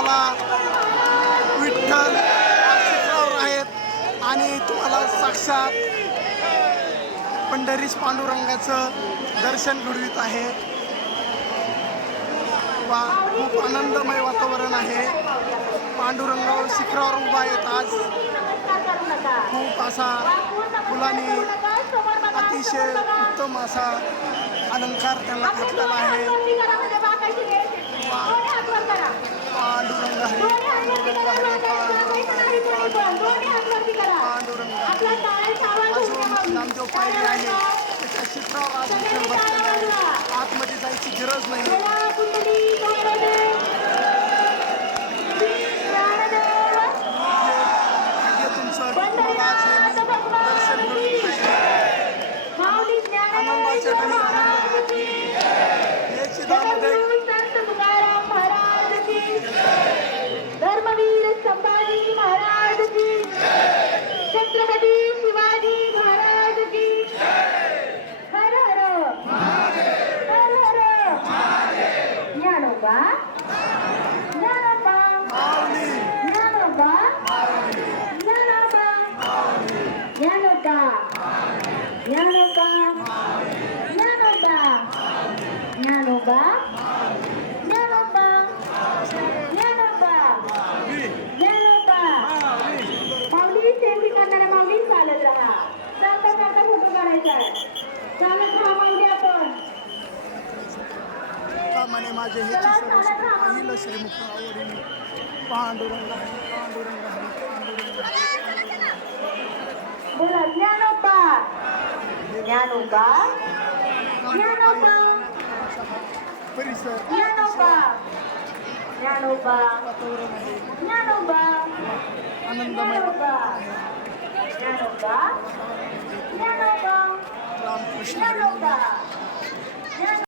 तुम्हाला विठ्ठल आहेत आणि तुम्हाला साक्षात पंढरीश पांडुरंगाचं दर्शन घडवित आहे वा खूप आनंदमय वातावरण आहे पांडुरंगावर शिखरावर उभा आहेत आज खूप असा फुलांनी अतिशय उत्तम असा अलंकार त्यांना घातलेला आहे आलेली गरज नाही ba? Nara ba? Mali. Nara ba? Mali. Nara ba? Mali. Nara ka? Mali. Nara ka? Mali. Nara ba? Mali. mane maje hechi sarvasthi pahila shri mukha avarini panduranga panduranga panduranga bola gyan upa gyan upa gyan upa parisa gyan upa gyan upa gyan upa anandamay upa gyan